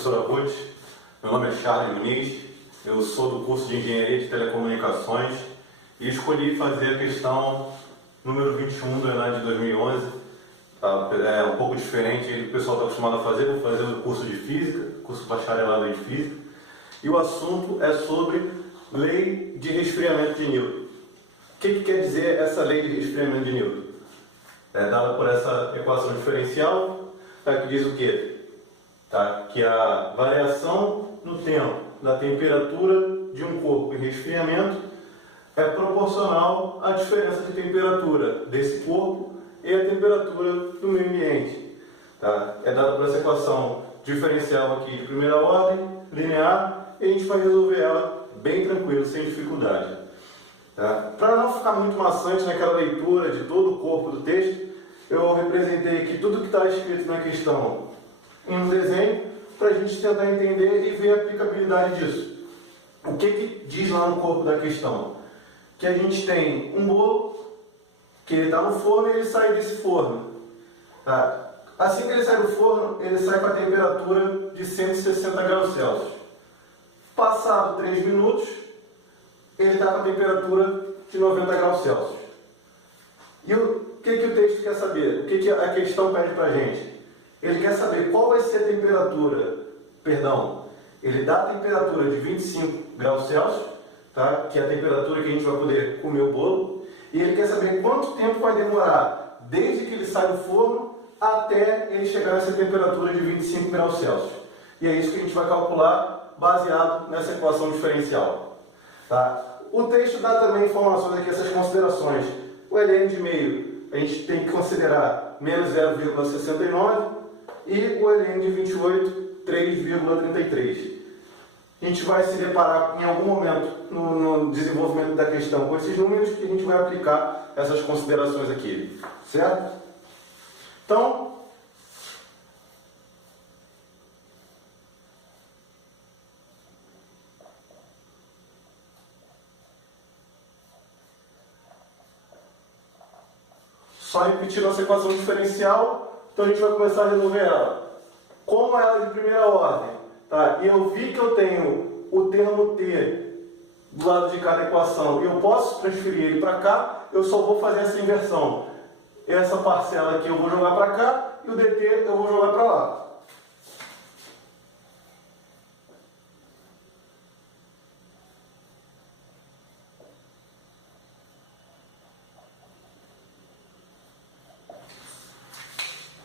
professora Ruth. Meu nome é Charles Muniz, eu sou do curso de Engenharia de Telecomunicações e escolhi fazer a questão número 21 do ENAD de 2011. É um pouco diferente do que o pessoal está acostumado a fazer. Vou fazer o curso de Física, curso bacharelado em Física, e o assunto é sobre Lei de Resfriamento de Newton. O que quer dizer essa Lei de Resfriamento de Newton? É dada por essa equação diferencial, que diz o quê? Que a variação no tempo da temperatura de um corpo em resfriamento é proporcional à diferença de temperatura desse corpo e à temperatura do meio ambiente. É dada por essa equação diferencial aqui de primeira ordem, linear, e a gente vai resolver ela bem tranquilo, sem dificuldade. Para não ficar muito maçante naquela leitura de todo o corpo do texto, eu representei aqui tudo que está escrito na questão em um desenho, para a gente tentar entender e ver a aplicabilidade disso. O que diz lá no corpo da questão? Que a gente tem um bolo, que ele está no forno e ele sai desse forno. Assim que ele sai do forno, ele sai com a temperatura de 160 graus Celsius. Passado 3 minutos, ele está com a temperatura de 90 graus Celsius. E o que o texto quer saber? O que a questão pede para a gente? Ele quer saber qual vai ser a temperatura, ele dá a temperatura de 25 graus Celsius, que é a temperatura que a gente vai poder comer o bolo, e ele quer saber quanto tempo vai demorar desde que ele sai do forno até ele chegar nessa temperatura de 25 graus Celsius. E é isso que a gente vai calcular baseado nessa equação diferencial. O texto dá também informações aqui, essas considerações. O ln de meio, a gente tem que considerar menos 0,69 e o ln de 28, 3,33. A gente vai se deparar em algum momento no desenvolvimento da questão com esses números que a gente vai aplicar essas considerações aqui, certo? Então, só repetir nossa equação diferencial, então a gente vai começar a resolver ela. Como ela é de primeira ordem, e eu vi que eu tenho o termo t do lado de cada equação e eu posso transferir ele para cá, eu só vou fazer essa inversão. Essa parcela aqui eu vou jogar para cá e o dt eu vou jogar para lá.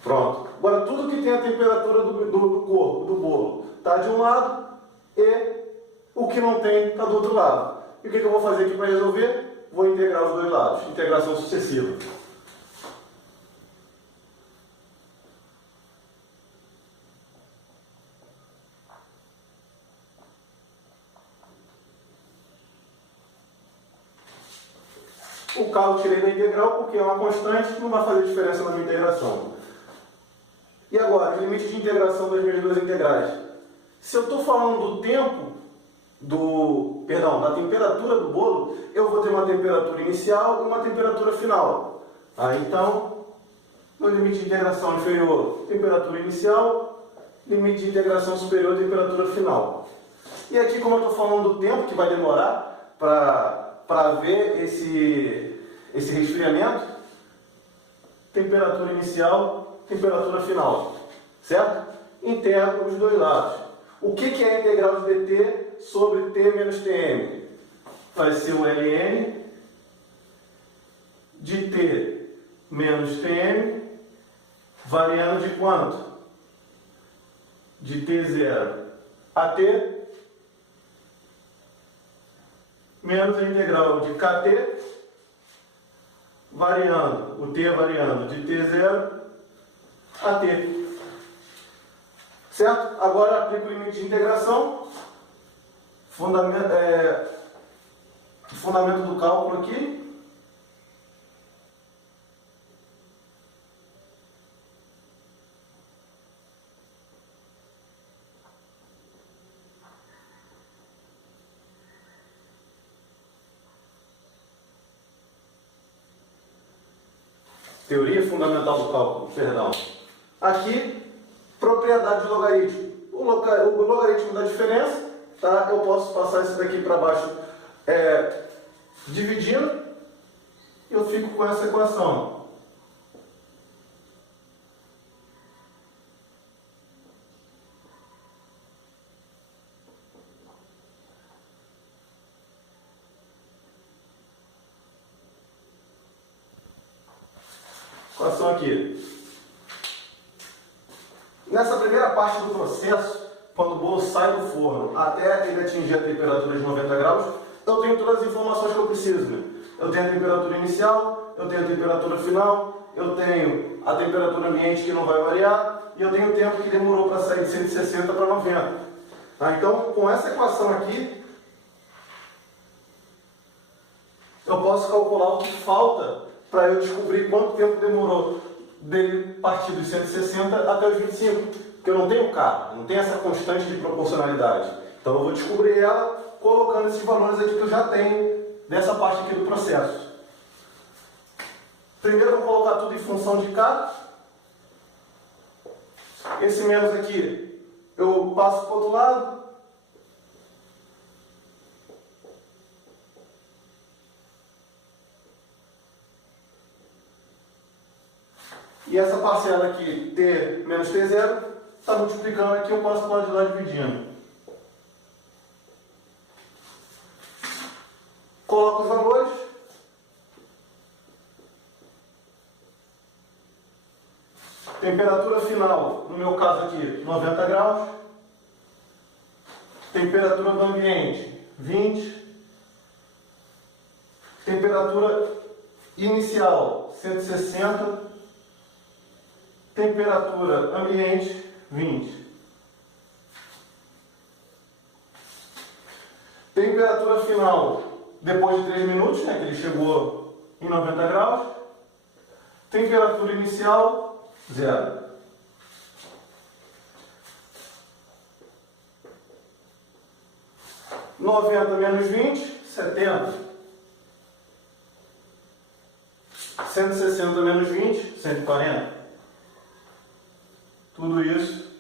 Pronto. Agora, tudo que tem a temperatura do corpo, do bolo, está de um lado e o que não tem está do outro lado. E o que eu vou fazer aqui para resolver? Vou integrar os dois lados. Integração sucessiva. O K eu tirei da integral porque é uma constante, não vai fazer diferença na minha integração. E agora, limite de integração das minhas duas integrais. Se eu estou falando do tempo, da temperatura do bolo, eu vou ter uma temperatura inicial e uma temperatura final. Então, no limite de integração inferior, temperatura inicial, limite de integração superior, temperatura final. E aqui, como eu estou falando do tempo que vai demorar para ver esse resfriamento, temperatura inicial, temperatura final, certo? Integro os dois lados. O que é a integral de dt sobre t menos tm? Vai ser o ln de t menos tm, variando de quanto? De t0 a t, menos a integral de kt, o t variando de t0 a t. Certo? Agora aplico o limite de integração. Fundamento do cálculo aqui. Teoria fundamental do cálculo, perdão. Aqui, propriedade de logaritmo. O o logaritmo da diferença, tá? Eu posso passar isso daqui para baixo dividindo, e eu fico com essa equação. Equação aqui. Nessa primeira parte do processo, quando o bolo sai do forno até ele atingir a temperatura de 90 graus, eu tenho todas as informações que eu preciso. Né? Eu tenho a temperatura inicial, eu tenho a temperatura final, eu tenho a temperatura ambiente que não vai variar, e eu tenho o tempo que demorou para sair de 160 para 90. Tá? Então, com essa equação aqui, eu posso calcular o que falta para eu descobrir quanto tempo demorou dele partir dos 160 até os 25. Porque eu não tenho K, não tenho essa constante de proporcionalidade. Então eu vou descobrir ela colocando esses valores aqui que eu já tenho dessa parte aqui do processo. Primeiro eu vou colocar tudo em função de K. Esse menos aqui eu passo para o outro lado. E essa parcela aqui, T menos T0, está multiplicando aqui, eu passo para o lado de lá dividindo. Coloco os valores. Temperatura final, no meu caso aqui, 90 graus. Temperatura do ambiente, 20. Temperatura inicial, 160. Temperatura ambiente, 20. Temperatura final, depois de 3 minutos, né, que ele chegou em 90 graus. Temperatura inicial, 0. menos 20, 70. 160 menos 20, 140. Tudo isso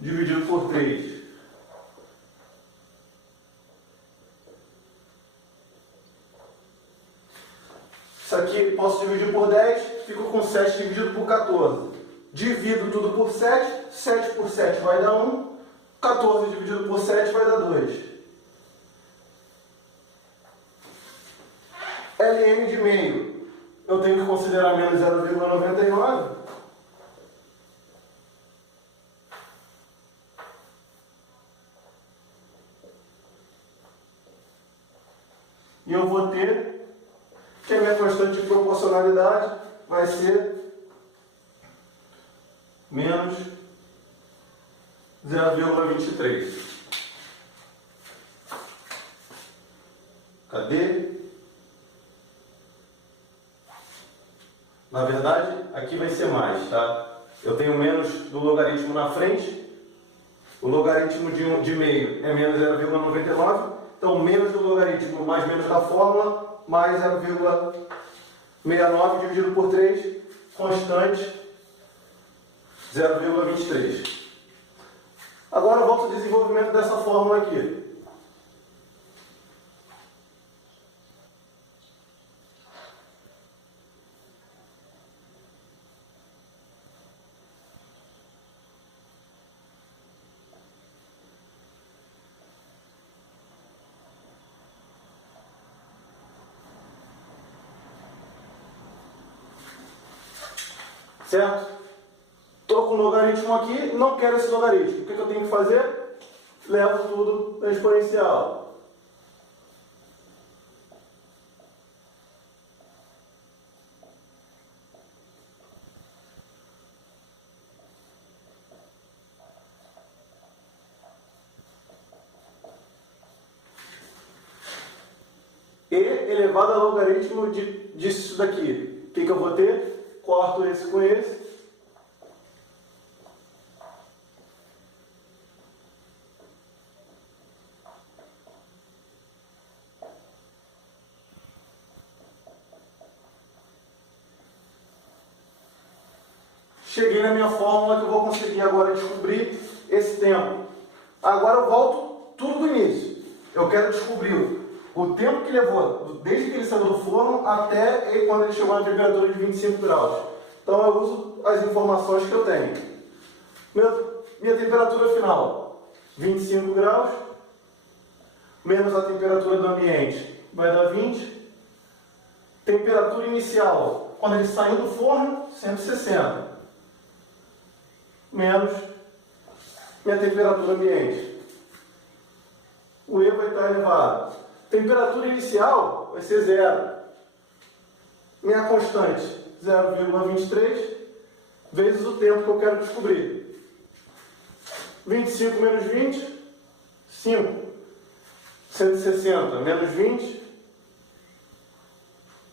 dividido por 3. Isso aqui posso dividir por 10, fico com 7 dividido por 14. Divido tudo por 7, 7 por 7 vai dar 1, 14 dividido por 7 vai dar 2. Ln de meio, eu tenho que considerar menos 0,99. E eu vou ter que a minha constante de proporcionalidade vai ser menos 0,23. Cadê? Na verdade, aqui vai ser mais, tá? Eu tenho menos do logaritmo na frente. O logaritmo de meio é menos 0,99. Então, menos do logaritmo mais menos da fórmula, mais 0,69 dividido por 3, constante 0,23. Agora, eu volto ao desenvolvimento dessa fórmula aqui. Certo? Estou com o logaritmo aqui, não quero esse logaritmo. O que eu tenho que fazer? Levo tudo para exponencial. E elevado ao logaritmo disso daqui. O que eu vou ter? Corto esse com esse. Cheguei na minha fórmula que eu vou conseguir agora descobrir esse tempo. Agora eu volto tudo do início. Eu quero descobrir o tempo que levou, desde que ele saiu do forno até quando ele chegou na temperatura de 25 graus. Então eu uso as informações que eu tenho. Minha temperatura final, 25 graus, menos a temperatura do ambiente, vai dar 20. Temperatura inicial, quando ele saiu do forno, 160. Menos minha temperatura ambiente. O E vai estar elevado. Temperatura inicial vai ser 0. Minha constante, 0,23, vezes o tempo que eu quero descobrir. 25 menos 20, 5. 160 menos 20,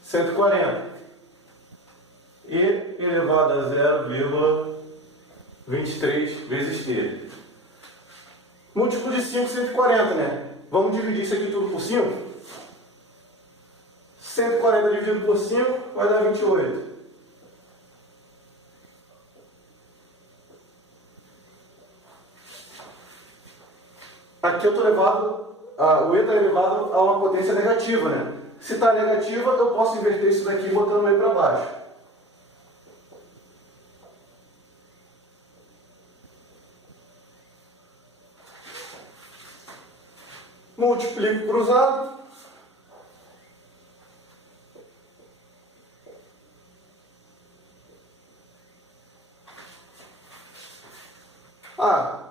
140. E elevado a 0,23 vezes T. Múltiplo de 5, 140, né? Vamos dividir isso aqui tudo por 5. 140 dividido por 5 vai dar 28. Aqui eu estou levado, o E está elevado a uma potência negativa, né? Se está negativa, eu posso inverter isso daqui botando o E para baixo. Multiplico cruzado.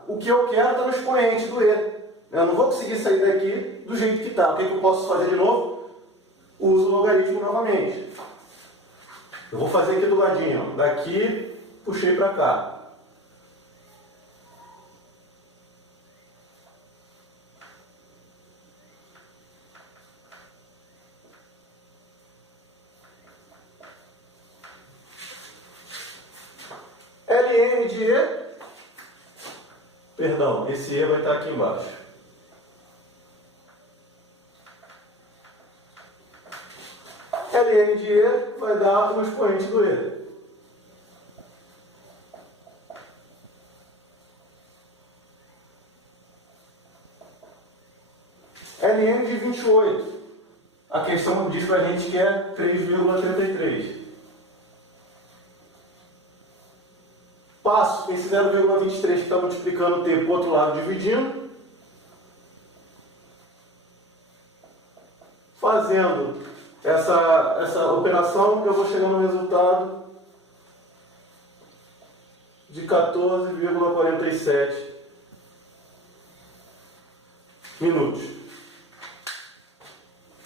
O que eu quero está no expoente do E. Eu não vou conseguir sair daqui do jeito que está. O que eu posso fazer de novo? Uso o logaritmo novamente. Eu vou fazer aqui do ladinho. Daqui, puxei para cá. Ln de E, perdão, esse E vai estar aqui embaixo. Ln de E vai dar o expoente do E. Ln de 28. A questão diz para a gente que é 3,33. Passo esse 0,23 que está multiplicando o T para o outro lado, dividindo. Fazendo essa operação, eu vou chegar no resultado de 14,47 minutos.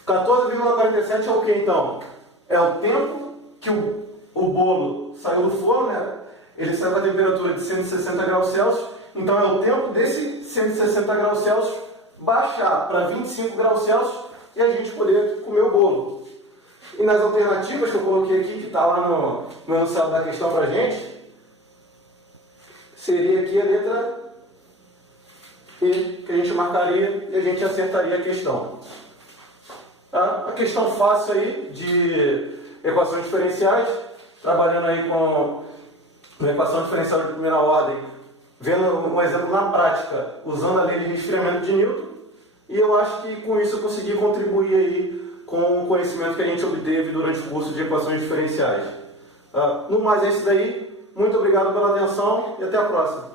14,47 é o que então? É o tempo que o bolo saiu do forno, né? Ele sai com a temperatura de 160 graus Celsius, então é o tempo desse 160 graus Celsius baixar para 25 graus Celsius e a gente poder comer o bolo. E nas alternativas que eu coloquei aqui, que está lá no enunciado da questão para a gente, seria aqui a letra E, que a gente marcaria e a gente acertaria a questão. Tá? A questão fácil aí de equações diferenciais, trabalhando aí com uma equação diferencial de primeira ordem, vendo um exemplo na prática, usando a lei de resfriamento de Newton, e eu acho que com isso eu consegui contribuir aí com o conhecimento que a gente obteve durante o curso de equações diferenciais. No mais é isso daí, muito obrigado pela atenção e até a próxima.